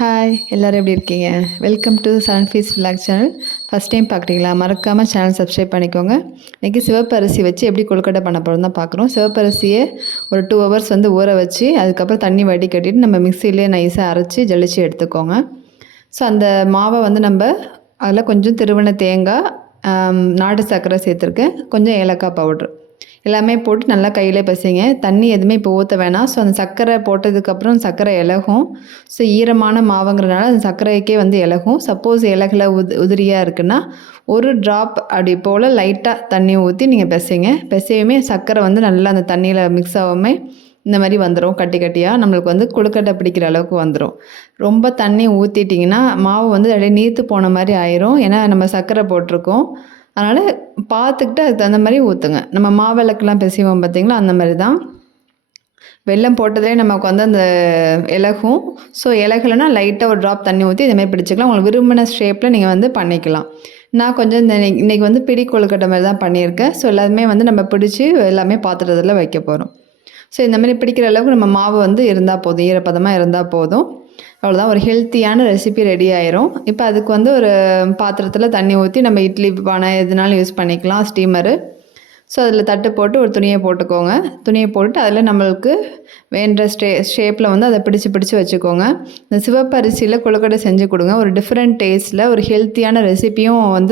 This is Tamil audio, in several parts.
ஹாய் எல்லோரும் எப்படி இருக்கீங்க? வெல்கம் டு சன் ஃபீஸ் விலாக் சேனல். ஃபஸ்ட் டைம் பார்க்குறீங்களா? மறக்காமல் சேனல் சப்ஸ்கிரைப் பண்ணிக்கோங்க. இன்றைக்கி சிவப்பு அரிசி வச்சு எப்படி கொழுக்கட்டை பண்ண போகிறோம் தான் பார்க்குறோம். சிவப்பு அரிசியை ஒரு 2 ஹவர்ஸ் ஊற வச்சு அதுக்கப்புறம் தண்ணி வடிகட்டிட்டு நம்ம மிக்சியிலே நைஸாக அரைச்சி ஜலிச்சு எடுத்துக்கோங்க. ஸோ அந்த மாவை நம்ம அதில் கொஞ்சம் திருவண்ண தேங்காய், நாட்டு சர்க்கரை சேர்த்துருக்கேன், கொஞ்சம் ஏலக்காய் பவுட்ரு எல்லாமே போட்டு நல்லா கையிலே பசைங்க. தண்ணி எதுவுமே இப்போ ஊற்ற வேணாம். ஸோ அந்த சர்க்கரை போட்டதுக்கப்புறம் சர்க்கரை இலகும். ஸோ ஈரமான மாவுங்கிறதுனால அந்த சர்க்கரைக்கே இலகும். சப்போஸ் இலகில் உதிரியாக இருக்குன்னா ஒரு ட்ராப் அப்படி போல் லைட்டாக தண்ணி ஊற்றி நீங்கள் பிசைங்க. பிசையுமே சர்க்கரை நல்லா அந்த தண்ணியில் மிக்ஸ் ஆகாமே இந்த மாதிரி வந்துடும். கட்டி கட்டியாக நம்மளுக்கு கொழுக்கட்டை பிடிக்கிற அளவுக்கு வந்துடும். ரொம்ப தண்ணி ஊற்றிட்டிங்கன்னா மாவு அப்படியே நீர்த்து போன மாதிரி ஆயிரும். ஏன்னா நம்ம சர்க்கரை போட்டிருக்கோம். அதனால் பார்த்துக்கிட்டு அதுக்கு தகுந்த மாதிரி ஊற்றுங்க. நம்ம மாவிளக்கெலாம் பிசைவோம் பார்த்திங்களா, அந்த மாதிரி தான். வெல்லம் போட்டதே நமக்கு அந்த இலகும். ஸோ இலகலைன்னா லைட்டாக ஒரு ட்ராப் தண்ணி ஊற்றி இதேமாதிரி பிடிச்சிக்கலாம். உங்களுக்கு விரும்பின ஷேப்பில் நீங்கள் பண்ணிக்கலாம். நான் கொஞ்சம் இன்றைக்கி பிடி கொழுக்கட்டை மாதிரி தான் பண்ணியிருக்கேன். ஸோ எல்லாருமே நம்ம பிடிச்சி எல்லாமே பாத்திரத்தில் வைக்க போகிறோம். ஸோ இந்தமாதிரி பிடிக்கிற அளவுக்கு நம்ம மாவு இருந்தால் போதும், ஈரப்பதமாக இருந்தால் போதும். அவ்வளோதான், ஒரு ஹெல்த்தியான ரெசிபி ரெடி ஆயிரும். இப்போ அதுக்கு ஒரு பாத்திரத்தில் தண்ணி ஊற்றி நம்ம இட்லி பானை எதுனாலும் யூஸ் பண்ணிக்கலாம், ஸ்டீமரு. ஸோ அதில் தட்டு போட்டு ஒரு துணியை போட்டுக்கோங்க. துணியை போட்டு அதில் நம்மளுக்கு வேண்ட ஷேப்பில் அதை பிடிச்சி வச்சுக்கோங்க. இந்த சிவப்பு அரிசியில் கொழுக்கட்டை செஞ்சு கொடுங்க. ஒரு டிஃப்ரெண்ட் டேஸ்ட்டில் ஒரு ஹெல்த்தியான ரெசிப்பியும்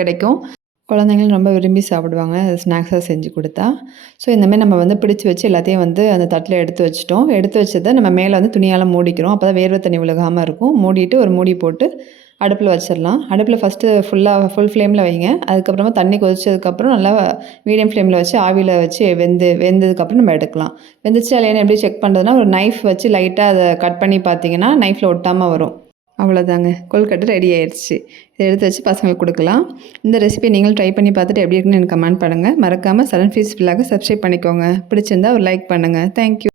கிடைக்கும். குழந்தைங்களும் ரொம்ப விரும்பி சாப்பிடுவாங்க ஸ்நாக்ஸாக செஞ்சு கொடுத்தா. ஸோ இந்தமாதிரி நம்ம பிடிச்சி வச்சு எல்லாத்தையும் அந்த தட்டில் எடுத்து வச்சிட்டோம். எடுத்து வச்சதை நம்ம மேலே துணியால் மூடிக்கிறோம். அப்போ தான் வேர்வை தண்ணி விழுகாமல் இருக்கும். மூடிட்டு ஒரு மூடி போட்டு அடுப்பில் வச்சிடலாம். அடுப்பில் ஃபஸ்ட்டு ஃபுல் ஃப்ளேமில் வைங்க. அதுக்கப்புறமா தண்ணி கொதிச்சதுக்கப்புறம் நல்லா மீடியம் ஃப்ளேமில் வச்சு ஆவியில் வச்சு வெந்ததுக்கப்புறம் நம்ம எடுக்கலாம். வெந்துச்சு இல்லைன்னு எப்படி செக் பண்ணுறதுனா, ஒரு நைஃப் வச்சு லைட்டாக அதை கட் பண்ணி பார்த்தீங்கன்னா நைஃப்பில் ஒட்டாமல் வரும். அவ்வளோதாங்க, கொழுக்கட்டை ரெடி ஆயிடுச்சு. இதை எடுத்து வச்சு பசங்களுக்கு கொடுக்கலாம். இந்த ரெசிபியை நீங்களும் ட்ரை பண்ணி பார்த்துட்டு எப்படி இருக்குன்னு எனக்கு கமெண்ட் பண்ணுங்கள். மறக்காமல் சன் ஃபீஸ் விலாகை சப்ஸ்கிரைப் பண்ணிக்கோங்க. பிடிச்சிருந்தா ஒரு லைக் பண்ணுங்கள். தேங்க்யூ.